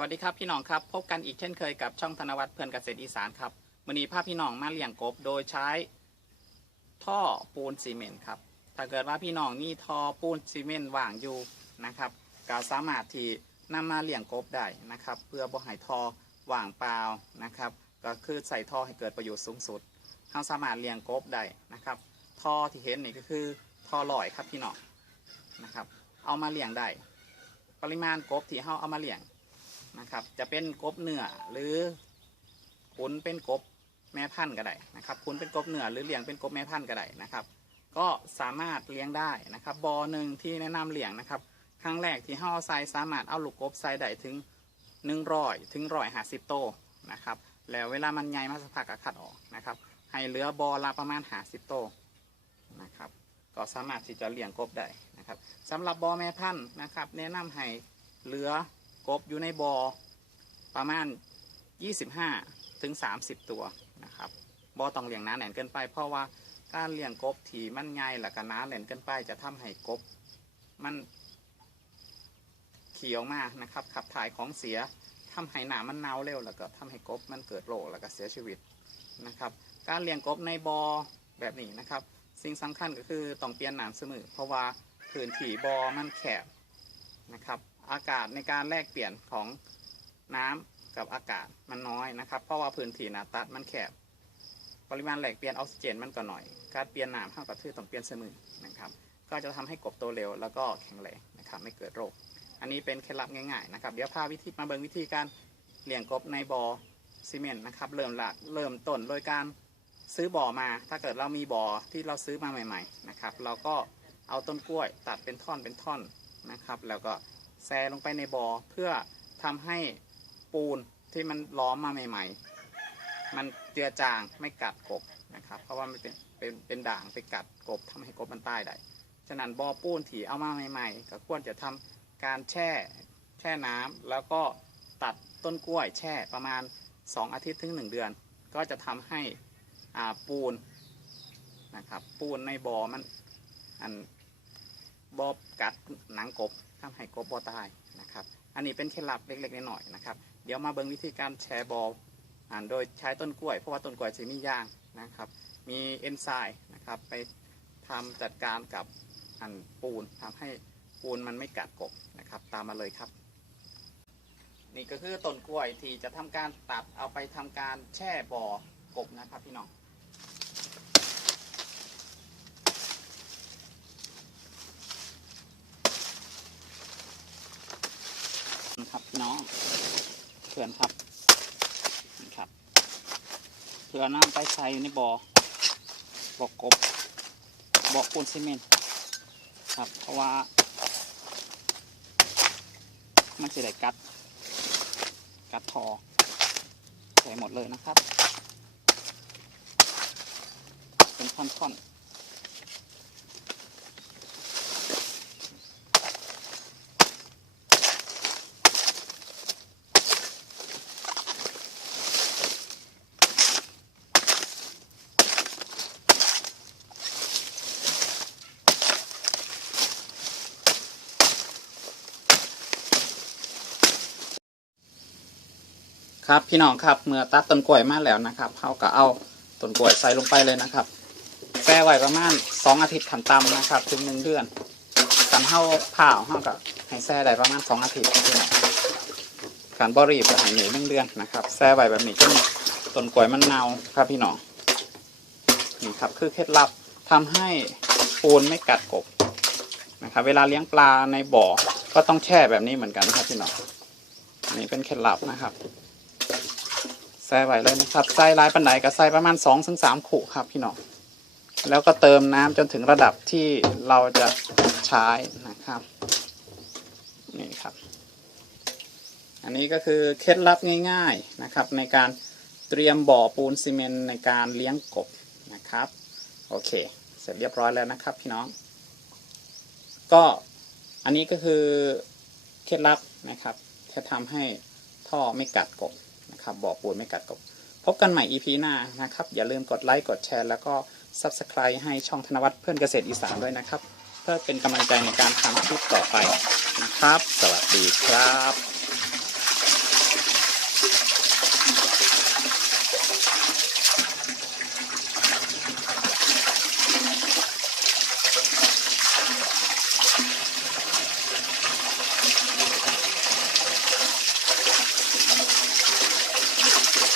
วัสดีครับพี่น้องครับ พบกันอีกเช่นเคยกับช่องธนวัฒน์เพื่อนเกษตรอีสานครับวันนี้พาพพี่น้องมาเลี้ยงกบโดยใช้ท่อปูนซีเมนต์ครับถ้าเกิดว่าพี่น้องมีท่อปูนซีเมนต์ว่างอยู่นะครับก็สามารถที่นำมาเลี้ยงกบได้นะครับ เพื่อบ่ให้ท่อว่างเปล่านะครับ ก็คือใส่ท่อให้เกิดประโยชน์สูงสุดเราสามารถเลี้ยงกบได้นะครับท่อที่เห็นนี่ก็คือท่อลอยครับพี่น้องนะครับ เอามาเลี้ยงได้ ปริมาณกบที่เราเอามาเลี้ยง นะครับ จะเป็นกบเนื้อหรือขุนเป็นกบแม่พันธุ์ก็ได้นะครับขุนเป็นกบเนื้อหรือเลี้ยงเป็นกบแม่พันธุ์ก็ได้นะครับ ก็สามารถเลี้ยงได้นะครับบอหนึ่งที่แนะนำเลี้ยงนะครับ ครั้งแรกที่ห่อใส่สามารถเอาลูกกบใส่ได้ถึงหนึ่งร้อยถึงร้อยหาสิบโตนะครับแล้วเวลามันใหญ่มาสักพักก็คัดออกนะครับ ให้เหลือบอละประมาณหาสิบโตนะครับก็สามารถที่จะเลี้ยงกบได้นะครับสำหรับบอแม่พันธุ์นะครับ แนะนำให้เหลือ กบอยู่ในบอ่อประมาณ 25ถึง30 ตัวนะครับบอต้องเลี้ยงน้าแหนนเกินไป เพราะว่าการเลี้ยงกบที่มันใหญ่และก็น้าแหนนเกินไป จะทำให้กบ มันเขียวมากนะครับ ขับถ่ายของเสียทำให้หนามันเน่าเร็วแล้วก็ทำให้กบมันเกิดโรคแล้วก็เสียชีวิตนะครับ การเลี้ยงกบในบอ่อแบบนี้นะครับ สิ่งสำคัญก็คือต้องเปลี่ยนน้ำเสมอเพราะว่าพื้นที่บอ่อมันแคบ นะครับ อากาศในการแลกเปลี่ยนของน้ำกับอากาศมันน้อยนะครับ เพราะว่าพื้นที่นาตัดมันแคบ ปริมาณแหลกเปลี่ยนออกซิเจนมันก็หน่อย การเปลี่ยนน้ำห้ากระทือต้องเปลี่ยนเสมอนะครับ ก็จะทำให้กบโตเร็วแล้วก็แข็งแรงนะครับ ไม่เกิดโรค อันนี้เป็นเคล็ดลับง่ายๆนะครับ เดี๋ยวพาวิธีมาเบิ่งวิธีการเลี้ยงกบในบ่อซีเมนต์นะครับ เริ่มหลักเริ่มต้นโดยการซื้อบ่อมา ถ้าเกิดเรามีบ่อที่เราซื้อมาใหม่ ๆ นะครับ เราก็เอาต้นกล้วยตัดเป็นท่อนเป็นท่อน นะครับ แล้วก็แซลงไปในบอ่อเพื่อทำให้ปูนที่มันล้อมมาใหม่ ๆ มันเจือจางไม่กัดกบนะครับ เพราะว่ามันเป็นเป็นเป็นด่างไปกัดกบทำให้กบมันตายได้ฉะนั้นบอ่อปูนที่เอามาใหม่ๆ ก็ควรจะทำการแช่แช่น้ำแล้วก็ตัดต้นกล้วยแช่ประมาณ 2 อาทิตย์ถึง 1 เดือน ก็จะทำให้อ่าปูนนะครับปูนในบอ่อมันอัน บอบกัดหนังกบทำให้กบบอตายนะครับ อันนี้เป็นเคล็ดลับเล็กๆน้อยๆนะครับ เดี๋ยวมาเบิ่งวิธีการแชร์บอลอ่านโดยใช้ต้นกล้วยเพราะว่าต้นกล้วยจะมียางนะครับ มีเอนไซม์นะครับไปทำจัดการกับอันปูนทำให้ปูนมันไม่กัดกบนะครับ ตามมาเลยครับ นี่ก็คือต้นกล้วยที่จะทำการตัดเอาไปทำการแช่บ่อกบนะครับพี่น้อง นะครับ พี่น้องเพื่อนครับนี่ครับเพื่อน้ำไปใส่ในบ่อบ่อกบบ่อปูนซีเมนต์ครับเพราะว่า มันจะได้กัด กัดทอใส่หมดเลยนะครับ เป็นท่อนๆ ครับพี่น้องครับเมื่อตัดต้นกล้วยมาแล้วนะครับเขาก็เอาต้นกล้วยใส่ลงไปเลยนะครับแช่ไว้ประมาณสองอาทิตย์ขันต่ำนะครับ ถึงหนึ่งเดือนกันเฮาเผาเฮาก็ให้แช่ได้ประมาณสองอาทิตย์พี่น้องการบรีบก็ให้หนีหนึ่งเดือนนะครับแช่ไว้แบบนี้จนต้นกล้วยมันเน่าครับพี่น้องนี่ครับคือเคล็ดลับทำให้ปูนไม่กัดกบนะครับ เวลาเลี้ยงปลาในบ่อก็ต้องแช่แบบนี้เหมือนกันครับพี่น้องนี่เป็นเคล็ดลับนะครับ ใส่ไว้เลยนะครับใส่ลายปันไดก็ใส่ประมาณ2อถึงสามขู่ครับพี่น้องแล้วก็เติมน้ำจนถึงระดับที่เราจะใช้นะครับนี่ครับ อันนี้ก็คือเคล็ดลับง่าย ๆนะครับ ในการเตรียมบ่อปูนซีเมนต์ในการเลี้ยงกบนะครับโอเค เสร็จเรียบร้อยแล้วนะครับพี่น้อง ก็อันนี้ก็คือเคล็ดลับนะครับจะทำให้ท่อไม่กัดกบ นะครับบ่อปูนไม่กัดกบ พบกันใหม่ EP หน้านะครับ อย่าลืมกดไลค์กดแชร์ แล้วก็ Subscribe ให้ช่องธนวัฒน์เพื่อนเกษตรอีสานด้วยนะครับ เพื่อเป็นกำลังใจในการทำคลิปต่อไปนะครับ สวัสดีครับ